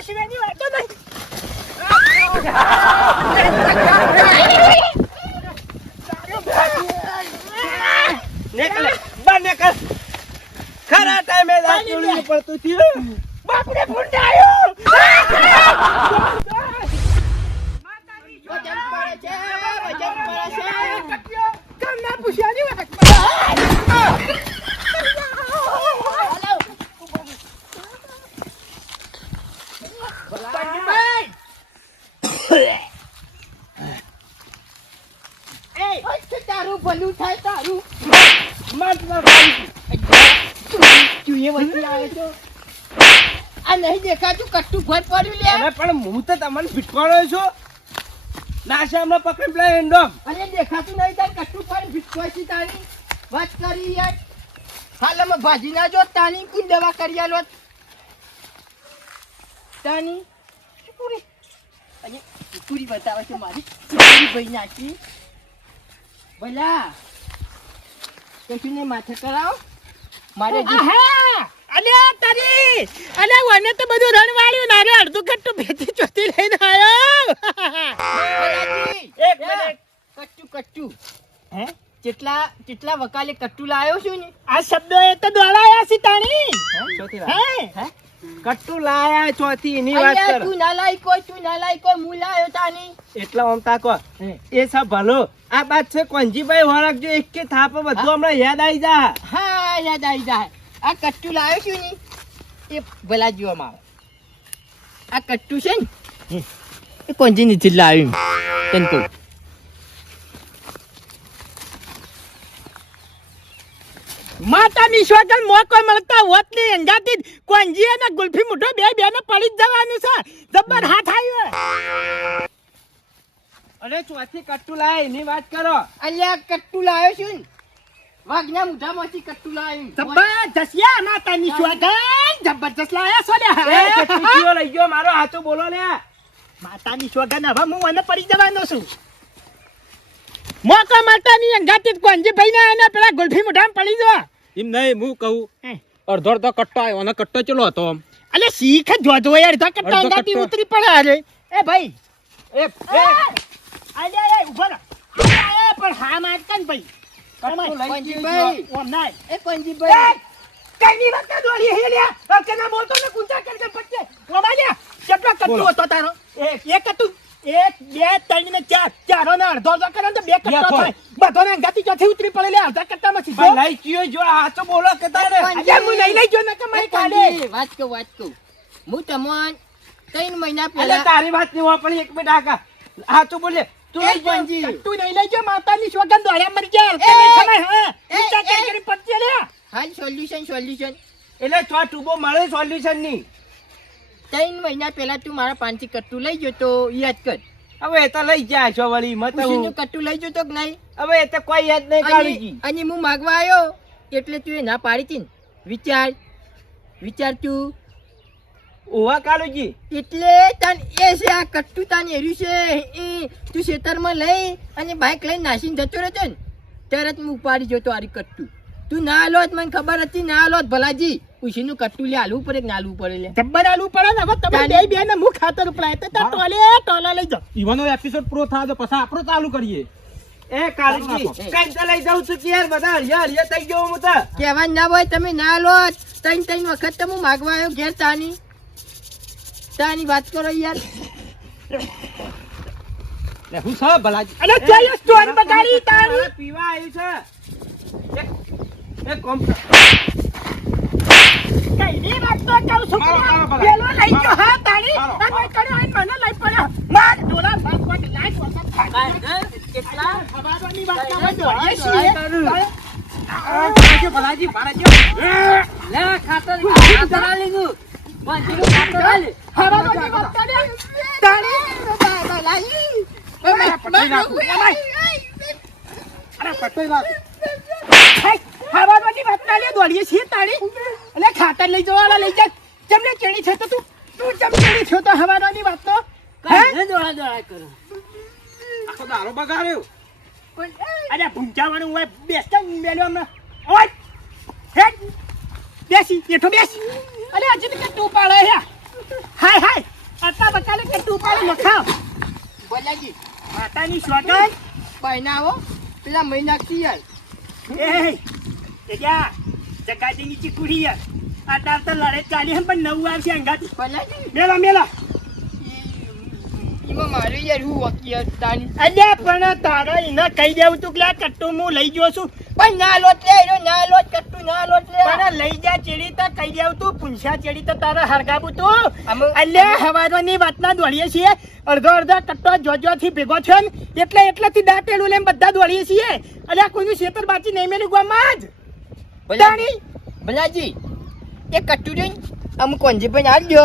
આ સિવાયની વાતો નહીં. ખરા ટાઈમે દાંતોડી પડતું થયું. બાપરે ફૂંડા આવ્યો. કરના પૂછ્યાની વાત. તારું ભલું થાય તારું. આ નહીં દેખાતું કટ્ટું ઘર પડ્યું લે. પણ હું તો તમને ફીટવાડો છું. નાશામાં પકડી પેલા એન્ડો. અરે દેખાતું નહીં તાર કટ્ટું પડ્યું ફીટવાય તારી વાત કરી યાર. હાલમાં ભાજી ના જો તાની કુલ દવા કરી આલો તાની પૂરી અને પૂરી બતાવે છે મારી પૂરી ભાઈ નાખી ભલા કશું માથે કરાવો મારે અલે તારી અલે વને તો બધું રણ વાળ્યું ના રે અડધું કટ્ટું ભેતી ચોથી લઈને આવ્યો. એક મિનિટ કટ્ટું હે કેટલા વકાલે કટ્ટુ લાયો છું ને આ શબ્દો એ તો દોડાયા છે તાણી હે કટ્ટુ લાયા ચોથી એની વાત કર. તું ના લાઈ કોઈ મુ લાયો તાની એટલા ઓમ તાકો એ સબ ભલો આ બાત છે કોંજીભાઈ વળગજો એક કે થાપ બધું હમણાં યાદ આવી જા. હા યાદ આવી જાય. આ કટ્ટુ લાયો છું ને એ ભલા જોવામાં આવે. આ કટ્ટુ છે ને એ કોંજી નથી લાવ્યું તને કહું. માતાની શોગન મોકો મળતા હોત ની અંગાતી કોંજી અને ગુલ્ફી મુઠો બે ને પડી જ જવાનું છે. જબર હાથ આવ્યો. અરે ચોથી કટ્ટુ લાય એની વાત કરો. અલ્યા કટ્ટુ લાયો છું ને વાઘના મુઠામાંથી કટ્ટુ લાવ્યું. જબરજસ્ત યા માતાની શોગન જબરજસ્ત લાયા છો લે. એ કટ્ટુ લઈ ગયો મારો હાથો બોલો લે. માતાની શોગન હવે હું મને પડી જવાનો છું. મોકો માતાની અંગાતી કોંજી ભાઈ ને અને પેલા ગુલ્ફી મુઠામાં પડી જવા. એમ નહીં હું કહું અડધો અડધો કટ્ટો આવ્યો અને કટ્ટો ચલો હતો આમ. અલે શીખ જોજો યાર અડધા કટ્ટા અંગાતી ઉતરી પડે. અરે એ ભાઈ એ અલ્યા ઉભો રહો. એ પણ હા માર કન ભાઈ કોંજીભાઈ ઓમ નાય એ કોંજીભાઈ કઈની વાત કા દોડી હે લ્યા. અબ કેના બોલતો ને કુંજા કરકે પટ્ટે ઓમાલ્યા કેટલો કટ્ટુ હતો તારો. એક કટ્ટુ 1 2 3 ને 4 ચારો ને અડધો અડધો કરે તો બે કટ્ટા થાય. બધો ને અંગાતી ચોથી ઉતરી પડે લે અડધા કટ્ટામાં સીધો લઈ ગયો જો હાથો બોલો કે તારે. અલ્યા હું લઈ જો ને કે મય કાઢે. વાત કહું હું તમોન 3 મહિના અલે પહેલા તારી વાત નહીં હોય પણ એક મિનિટ આકા હાથો બોલે તું લઈ કોંજી ગયો. તું નહીં લઈ જો માતાની શોગન દોડ્યા મરી જાય. કે નહીં ખમાય હા વિચાર કરી પટ્ટે લે. હાલ સોલ્યુશન એટલે ચો ટૂબો મળે સોલ્યુશન ની. 3 મહિના પહેલા તું મારા પાંચી કટ્ટુ લઈ ગયો તો યાદ કર. હવે એ તો લઈ જાય છો વળી મત ખુશીનું કટ્ટુ લઈ ગયો તો કે નહીં. હવે એ તો કોઈ યાદ નહીં કાઢી. અને હું માગવા આવ્યો એટલે તું એ ના પાડી હતી ને. વિચાર તું ઓવા કાલુજી એટલે તન એ છે આ કટ્ટુ તાન એર્યું છે એ તું ખેતરમાં લઈ અને બાઇક લઈને નાસીને જતો રહેતો ને તરત હું ઉપાડી જતો આરી કટ્ટુ. તું ના આલો મને ખબર હતી ના આલો ભલાજી. ઉશીનું કટ્ટુ લે આલવું પડે કે ના આલવું પડે લે. જબ્બર આલવું પડે ને. હવે તમે બે ને હું ખાતર ઉપલાય તો ટોલા લઈ જાઓ. ઈવાનો એપિસોડ પૂરો થાય તો પછી આપણો ચાલુ કરીએ. એ કાલુજી કઈ તો લઈ જાઉં છું કે યાર બધા હળિયા થઈ ગયો હું તો. કહેવા ના હોય તમે ના આલો. 3 વખત તો હું માગવા આવ્યો ઘેર તાની વાત કરો યાર. લે હું સા ભલાજી. અરે ચાલો સ્ટોન બગાડી તારી. પીવા આવ્યું છે એક કોમ કઈની વાત તો કહું છું. પેલો લઈ ગયો હા તારી અને કડો આઈ મને લઈ પડ્યો. માર ડોલા સાત વાટ લાઈટ વરસાદ થાય. કેટલા ખબરવાની વાત કરે દોડીએ છીએ. ભલાજી ભાડજો લે ખાતર લીધું. બાંધીનું ખાતર આલે. ખબરવાની વાત કરે તારી લાઈ. અરે પટોઈ નાખ. ખબરવાની વાત કરે દોડીએ છીએ તારી. એટલે ખાતર લઈ જવાના લઈ જા. જમને ચેડી છે તો તું જમ ચેડી છો તો હવારની વાત તો હે દોડા કરો. આખો દારો બગાડ્યો. અરે ભૂંજાવાનું હોય બેસતા મેલ્યો હમણાં. ઓય હે બેસી એઠો બેસ. અરે આજે તો તું પાડે હે. હાય પાડો નખાવ ભલાજી માતાની સ્વાગત પહેનાવો પેલા મહિનાક્ષી યાર એ જા જગાજીની ચીકુડી યાર આ તાર તો લડે ચાલી હમ પણ નવું આવશે અંગાત ભલાજી મેલા એમાં મારું યાર હું વકીલ તાની અલ્યા પણ તારા એને કહી દેવું તું કે આ કટ્ટુ હું લઈ ગયો છું પણ ના લોટ લે એનો ના લોટ કટ્ટુ ના લોટ લે પણ લઈ જા ચેડી તો કહી દેવું તું પૂંછા ચેડી તો તારા હરગાબું તું અમે- અલ્યા હવારોની વાતના દોડીએ છીએ અડધો કટ્ટો જોજો થી ભેગો થયો ને એટલેથી દાંતેલું લઈને બધા દોડીએ છીએ અલ્યા કોઈનું ખેતર બાચી નહીં મેલી ગામમાં જ ભલાજી ભલાજી એ કટ્ટુ રે અમુક કોંજી પણ આવજો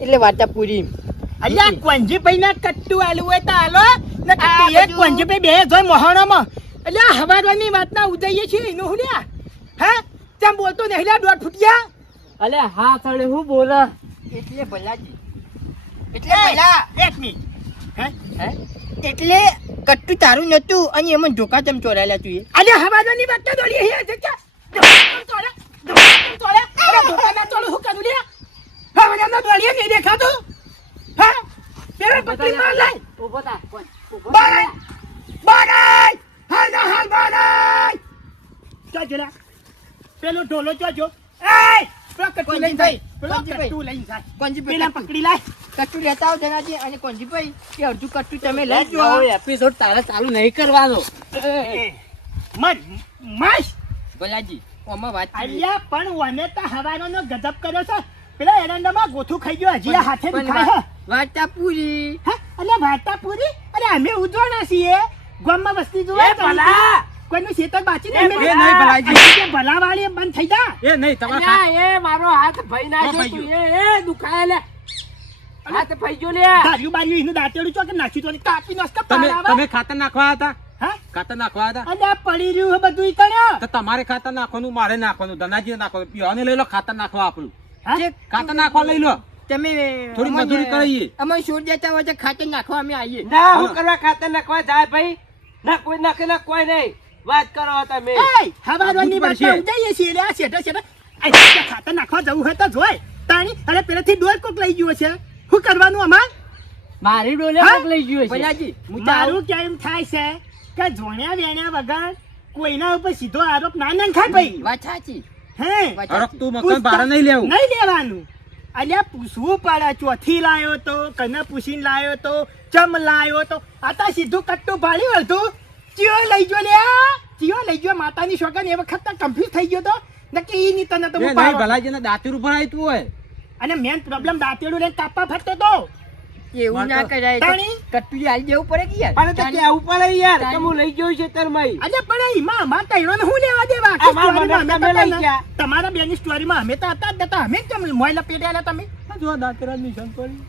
એટલે વાતા પૂરી અલ્યા કોંજીભાઈ ના કટ્ટુ આલું હોય તો આલો ને આ કટ્ટુ એક બધું- કોંજીભાઈ બે જોઈ મોહણામાં અલ્યા હવારોની વાતના ઉદઈએ છીએ એનું હું લ્યા હા તેમ બોલતો નહીં લ્યા દોઢ ફૂટિયા અલે હા સળે હું બોલે એટલે ભલાજી એટલે ભલા એક મિનિટ હે હે એટલે કટ્ટુ તારું નતું અને એમાં ધોકા તેમ ચોરાયેલા તું એ અલ્યા હવારોની વાતના દોડીએ છીએ જગ્યા ધોકા ના ચોળું હું કરું લ્યા હવારોના દોડીએ નહીં દેખાતું હા પેલા પકડી માર લઈ ઉભો થા બારાય બારાય હાલ ના હાલ બારાય ચાલ જરા પેલો ઢોલો જોજો એ પેલો કટ્ટુ લઈને જાય પેલો કોંજીભાઈ. કટ્ટુ લઈને જાય કોંજી પેલા પકડી લાય કટ્ટુ લેતા આવો ધનાજી અને કોંજીભાઈ એ અડધું કટ્ટુ તમે લઈ જાઓ એપિસોડ તારે ચાલુ નહીં કરવાનો મન માસ ભલાજી ઓમાં વાત કરી. અલ્યા પણ વને તો હવારોનો ગજબ કર્યો છે પેલા એરંડામાં ગોથું ખાઈ ગયો હજી આ હાથે પણ દુખાય છે વાતા પૂરી હા અલ્યા વાર્તા પૂરી અરે અમે ઉજવાના છીએ ગામમાં વસ્તી જોવા ભલા! કોઈનું ખેતર બાચી એ નહીં ભલાજી. ભલા વાળી બંધ થઈ જા એ નહીં તમારા અલ્યા, એ મારો હાથ ભાઈ ના હા, જો ભાઈ તું એ દુખાય લે હાથ ભાઈ જો લે બાજુ બાજુ એનું દાંતેડું ચોકે નાખ્યું તો કાપી નાખતા તમે પારાવા. તમે ખાતર નાખવા હતા હા ખાતર નાખવા હતા અને આ પડી રહ્યું છે બધું ઈ કર્યો તો તમારે ખાતર નાખવાનું મારે નાખવાનું ધનાજી નાખવાનું પીવાને લઈ લો ખાતર નાખવા આપણું હા? જે ખાતર નાખવા લઈ લો તમે થોડી મજૂરી કરાઈએ. અમે છોડ દેતા હોય તો ખાતર નાખવા અમે આવીએ ના હું કરવા ખાતર નાખવા જાય ભાઈ ના કોઈ નાખે ના કોઈ નહીં વાત કરો તમે એય, હવારોની આ વાતમાં પડશે. ઉજાઈએ છીએ લે, આ શેઠે. આ ત્યાં ખાતર નાખવા જવું હોય તો જોય તાણી અરે પેલેથી ડોલ કોક લઈ ગયો છે શું કરવાનું અમાર મારી ડોલે હા? કોક લઈ ગયો છે ભલાજી હું તો મારું કેમ થાય છે કે જોણ્યા વેણ્યા વગર કોઈના ઉપર સીધો આરોપ ના નંખાય ભાઈ વાત સાચી હે વાત અરે સાચી. તું મકાન ભાડે નહીં લેવું નહીં લેવાનું અલ્યા પૂછવું પડે ચોથી લાયો તો કને પૂછીને લાયો તો ચમ લાયો તો આ તો સીધું કટ્ટું ભાડ્યું હતું ચિયો લઈ ગયો લ્યા ચિયો લઈ ગયો માતાની શોગન એ વખત તો કન્ફ્યુઝ થઈ ગયો તો નક્કી ઈ ની તને તો એ હું નહીં પાડો. ભલાજીને દાંતીર ઉપર આવતું હોય અને મેન પ્રોબ્લેમ દાંતેડું લઈને કાપવા ફરતો તો એવું ના કરાય તાણી? કટ્ટુ આવી દેવું પડે કે યાર પણ તો તાણી. કેવું પડે યાર કે હું લઈ ગયો છે તાર માઈ આજે પણ એમાં અમારા તૈણોને હું લેવા દેવા આખી અમારા સ્ટોરીમાં મને અમે તમે તો લઈ ગયા. તમારા બેની સ્ટોરીમાં અમે તો હતા જ નતા અમે જ કેમ મોય લપેટેલા તમે જો દાંતરા નિશાન પડી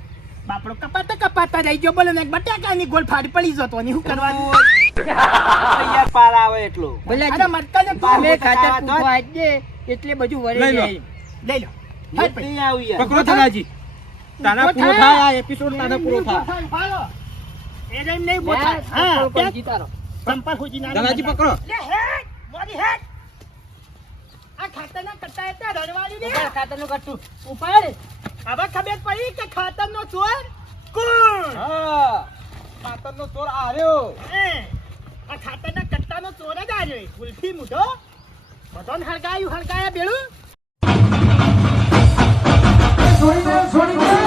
બાપડો કપાતા રહી ગયો બોલો ને એક બટાકાની ગોળ ફાડી પડી જતો ને શું કરવાનું યાર પાર આવે એટલો ભલાજી અરે મરતા ને અમે ખાતર ખાવા તો પૂછવા જ દે એટલે બધું વરે લઈ લો. જાય લઈ લો હું જ નહીં આવું યાર પકડો ધનાજી તારા પૂરો થાય આ એપિસોડ તારા પૂરો થાય હાલો એ જઈને નહીં ઉભો યાર, થાય. હા પકડો, ત્યાં પકડી તારો. સંપર્ક હોજી ના ધનાજી પકડો લે હેડ મોરી હેડ આ ખાતરના કટ્ટા હતા રડવાળી ને ઉપર ખાતરનું કટ્ટું. ઉપાડ હવે ખબર પડી કે ખાતરનો ચોર કોણ હા ખાતરનો ચોર આર્યો આ ખાતરના કટ્ટાનો ચોર જ આવ્યો ગુલથી મૂઢો બધાને હળગાયા બેડું છોડી દે